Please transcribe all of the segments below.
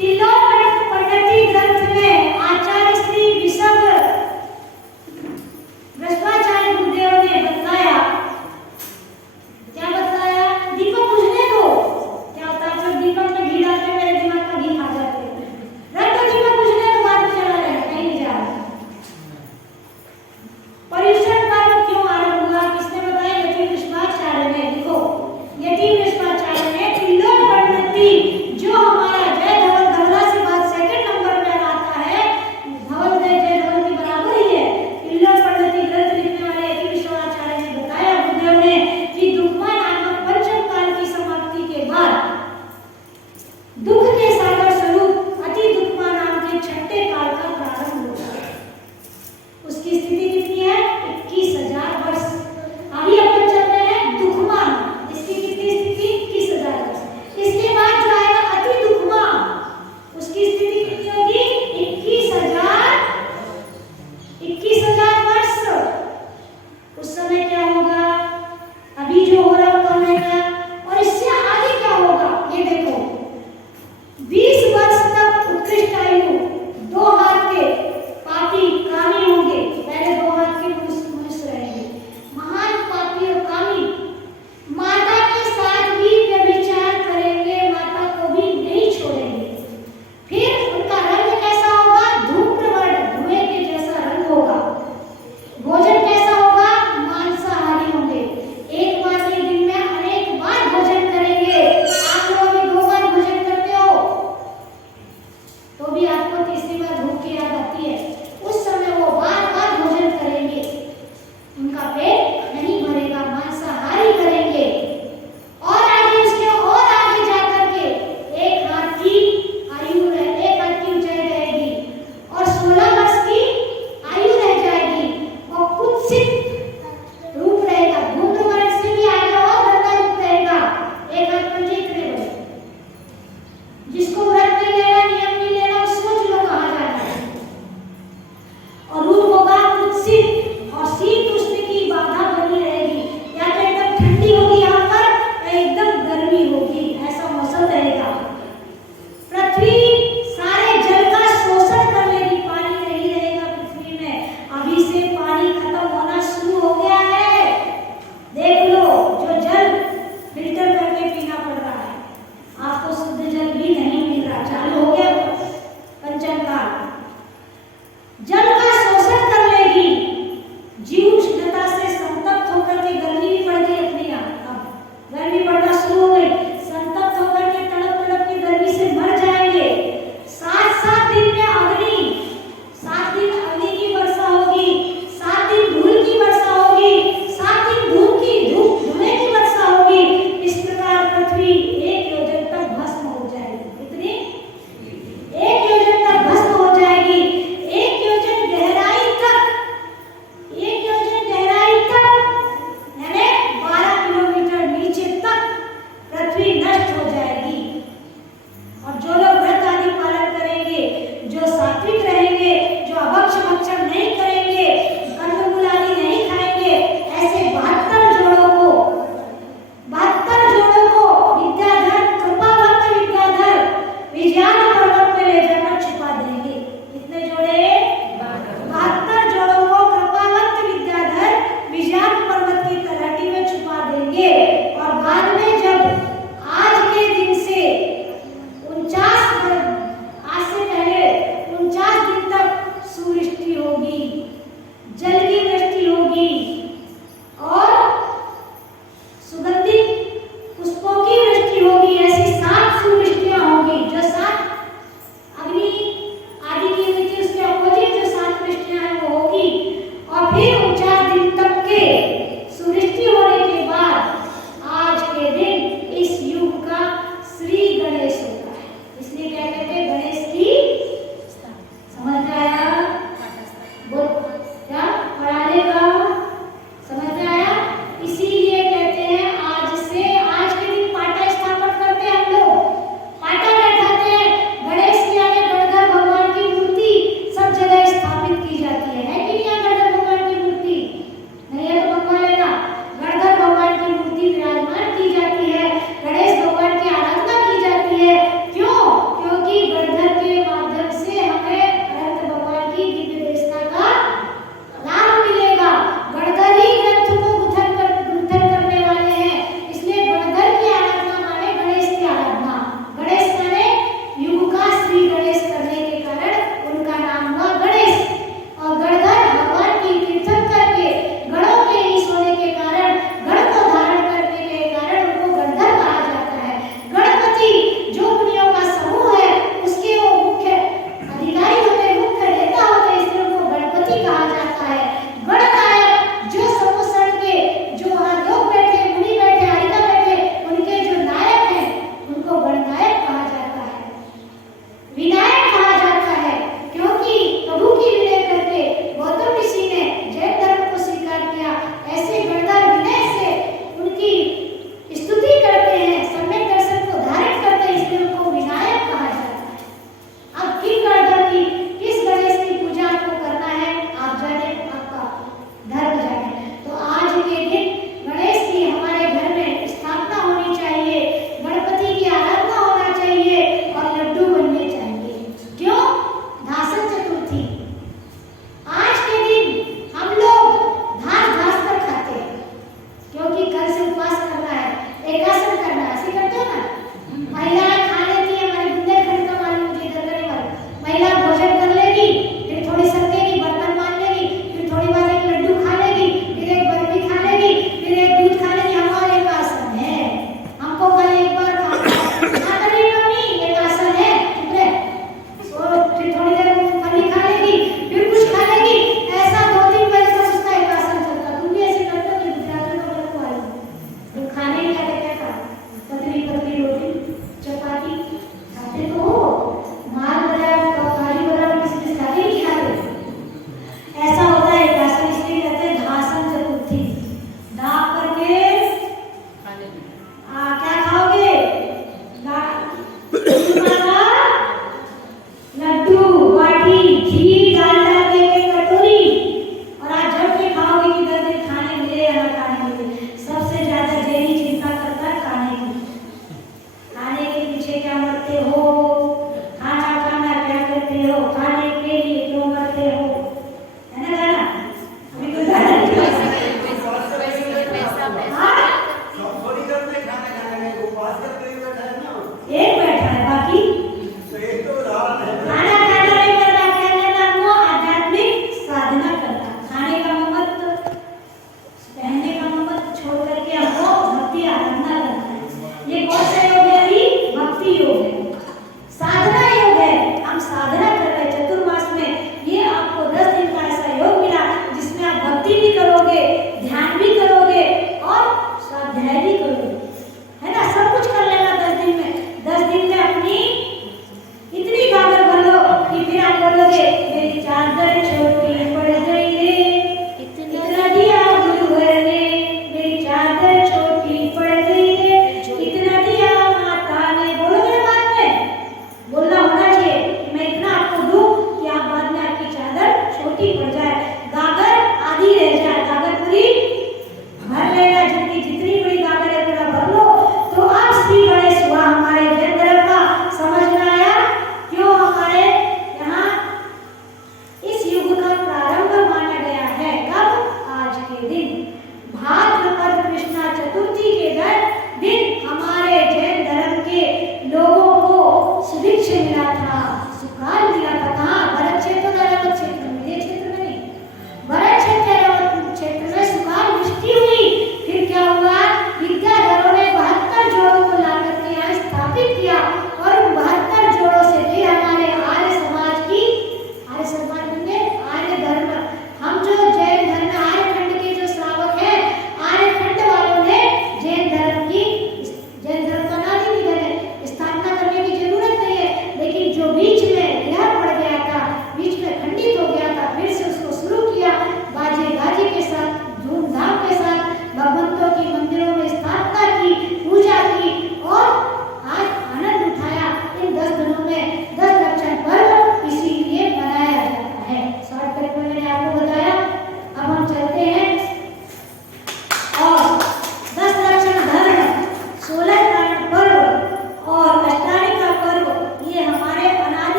पद्धति ग्रंथ में आचार्य श्री विशद भ्रष्टाचार्य गुरुदेव ने बताया, क्या बताया? दीपक बुझने दो। क्या होता है जब दीपक में घी डालते मेरे दिमाग का घी खा जाते हैं। रख दो दीपक बुझने दो, बाद में चला जाएगा, कहीं नहीं जा रहा। पर्युषण पर्व क्यों आरंभ हुआ? किसने बताया? यति विश्वाचार्य ने। देखो यति विश्वाचार्य ने त्रिलोक परिणति, जो हमारा जय धवल धवला से बाद सेकंड नंबर पर आता है, धवल जय धवल की बराबर ही है। त्रिलोक परिणति ग्रंथ लिखने वाले यति विश्वाचार्य ने बताया गुरुदेव ने कि दुखमा नामक पंचम काल की समाप्ति के बाद दुख के सागर स्वरूप अति दुखमा नाम के छठे काल का प्रारंभ होगा। उसकी स्थिति कितनी है? 21,000 वर्ष। अभी अपन चल रहे हैं दुखमा, इसकी कितनी स्थिति? 21,000 वर्ष। इसके बाद जो आएगा अति दुखमा, उसकी स्थिति कितनी होगी? 21,000 वर्ष। उस समय क्या होगा? अभी जो हो रहा है होने का, और इससे आगे क्या होगा ये देखो।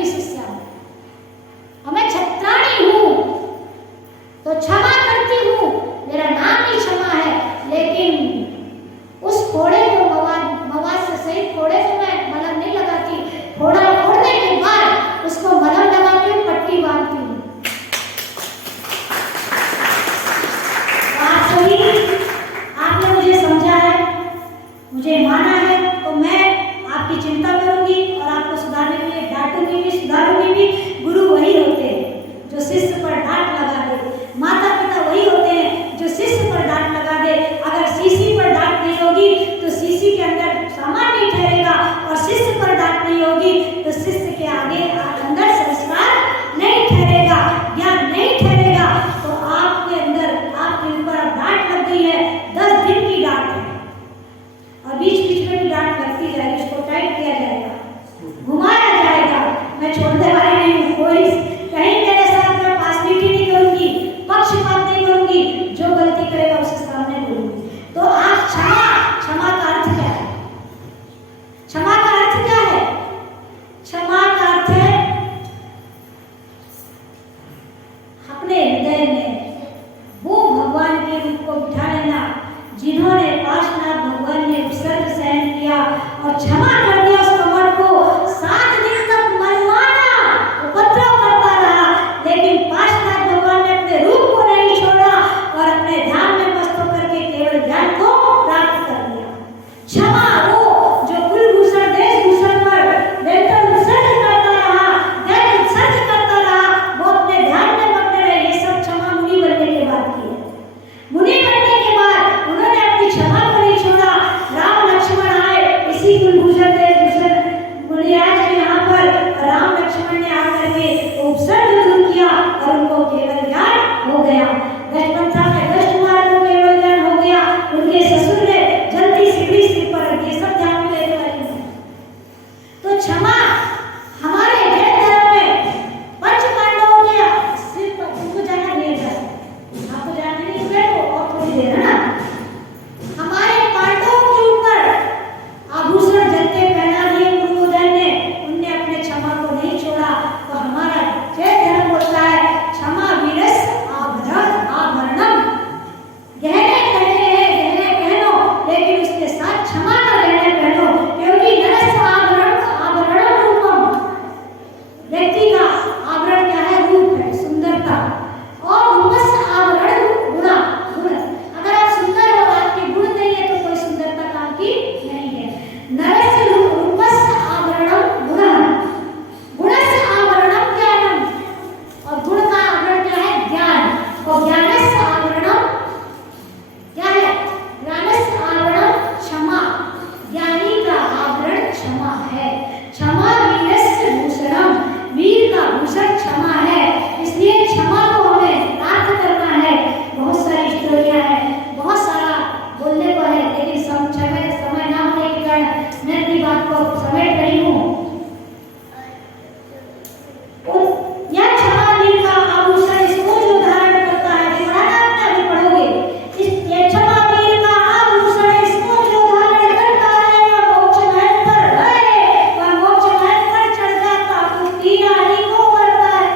भी शिष्या हूँ और मैं छत्राणी हूँ, तो क्षमा करती हूँ, मेरा नाम ही क्षमा है। लेकिन उस फोड़े को मवाद से सही फोड़े को मैं मलहम नहीं लगाती, फोड़ा फोड़ने के बाद उसको मलहम लगाती हूँ, पट्टी बांधती हूँ। बात सही, आपने मुझे समझा है, मुझे माना है, तो मैं आपकी चिंता करूंगी और आपको सुधारने के लिए डांटूंगी भी, सुधारूंगी भी। गुरु वही होते हैं जो शिष्य पर डांट लगा दे, माता पिता वही होते हैं जो शिष्य पर डांट लगा दे। अगर सीसी पर डांट नहीं होगी तो सीसी के अंदर सामान नहीं ठहरेगा, और शिष्य पर डांट नहीं होगी तो शिष्य के आगे अंदर संस्कार नहीं ठहरेगा, ज्ञान नहीं ठहरेगा। तो आपके अंदर, आपके ऊपर डांट लग गई है, 10 दिन की डांट है, और बीच बीच में भी डांट लगती जाएगी, उसको टाइट किया जाएगा, घुमाया जाएगा। मैं छोड़ने वाली नहीं हूँ, कोई कहीं मेरे साथ में पासलीटी नहीं करूंगी, पक्षपात नहीं करूंगी, जो गलती करेगा उसके सामने बोलूंगी। तो आप क्षमा का अर्थ क्या है? क्षमा का अर्थ क्या है? क्षमा का अर्थ है अपने हृदय में वो भगवान के रूप को बिठा लेना जिन्होंने पार्श्वनाथ भगवान ने उपसर्ग सहन किया और क्षमा कर दिया उस कमर को। 7 दिन तक मनमाना उपद्रव करता रहा, लेकिन पार्श्वनाथ भगवान ने अपने रूप को नहीं छोड़ा और अपने ध्यान में मस्त होकर के केवल ज्ञान को प्राप्त कर लिया। क्षमा वो जो कुलभूषण देशभूषण पर वेतन उत्सर्ग करता रहा, दैव उत्सर्ग करता रहा, वो अपने ध्यान में मग्न रहे। ये सब क्षमा मुनि बनने के बाद की है। मुनि बनने के बाद उन्होंने अपनी क्षमा को नहीं छोड़ा। राम लक्ष्मण आए, इसी कुलभूषण देशभूषण मुनिराज के यहाँ पर राम लक्ष्मण ने आकर के उपसर्ग दूर किया और उनको केवल ज्ञान हो गया। गजपंथा में गजकुमार को केवल ज्ञान हो गया, उनके ससुर ने जल्दी सिकड़ी सिर पर रख दी। सब ध्यान में लेने वाली है। तो क्षमा हमारे जैन धर्म में पंच पांडवों के सिर पर, उनको जाना नहीं है, आपको जाना नहीं है तो और थोड़ी देर है ना। हमारे पांडवों के ऊपर आभूषण जलते पहना दिए गुरुदेव ने, उनने अपने क्षमा को नहीं छोड़ा। तो हमारा जैन धर्म बोलता है क्षमा वीरस आभरणम। गहने पहने हैं, गहने पहनो, लेकिन उसके साथ क्षमा का गहने पहनो, क्योंकि नरस आभरणम रूपम। व्यक्ति का आभरण क्या है? रूप है, सुंदरता। और रूपस आभरण गुणा, गुण। अगर आप सुंदर हो, आपके गुण नहीं है तो कोई सुंदरता काम की नहीं है। नरस रूपस आभरणम गुणः, गुणस आभरणम ज्ञानम। और गुण का आभरण क्या है? ज्ञान। और ज्ञानस आभरणम क्या है? ज्ञानस आभरणम क्षमा। ज्ञानी का आभरण क्षमा है। क्षमा वीरस्य भूषणम, वीर का भूषण क्षमा है। इसलिए क्षमा को हमें प्राप्त करना है। बहुत सारी स्टोरियां हैं, बहुत सारा बोलने को है, लेकिन समय ना होने के कारण मैं अपनी बात को समेट रही हूँ। यह क्षमा वीर का आभूषण, इसको जो धारण करता है, पढ़ाना आपने अभी पढ़ोगे, ये क्षमा वीर का आभूषण, इसको जो धारण करता है वह मोक्ष महल पर गए, वह मोक्ष महल पर चढ़ जाता, तीन आदि को करता है।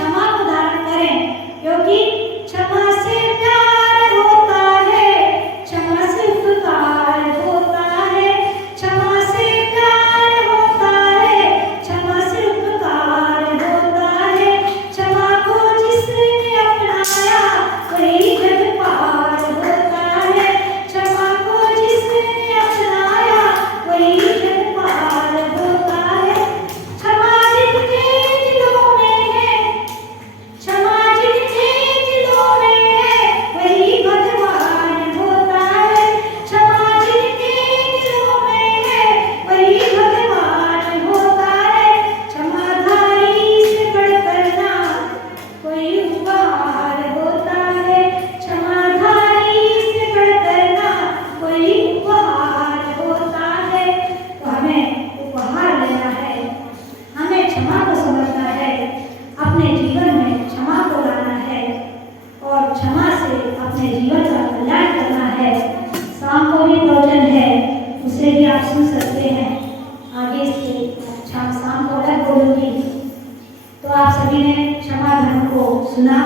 क्षमा को धारण करें, क्योंकि क्षमा से प्यार होता है, क्षमा से उपकार होता है, क्षमा से प्यार होता है, क्षमा से उपकार होता है। क्षमा को जिसने अपनाया वही जग पार होता है, क्षमा को जिसने अपनाया वही जग पार होता है। क्षमा जिनके दिलों में है, क्षमा जिनके दिलों में है वही भगवान होता है, क्षमा जिनके दिलों में है वही भगवान होता है। क्षमाधारी से बढ़कर ना कोई उपहार होता है, क्षमाधारी से बढ़कर ना कोई उपहार होता है। तो हमें उपहार लेना है, हमें क्षमा को समझना है, अपने जीवन में क्षमा को लाना है और क्षमा से अपने जीवन का कल्याण करना है। शाम को भी प्रवचन है, उसे भी आप सुन सकते हैं। आगे से अच्छा शाम को अलग बोलूंगी। तो आप सभी ने क्षमा धर्म को सुना।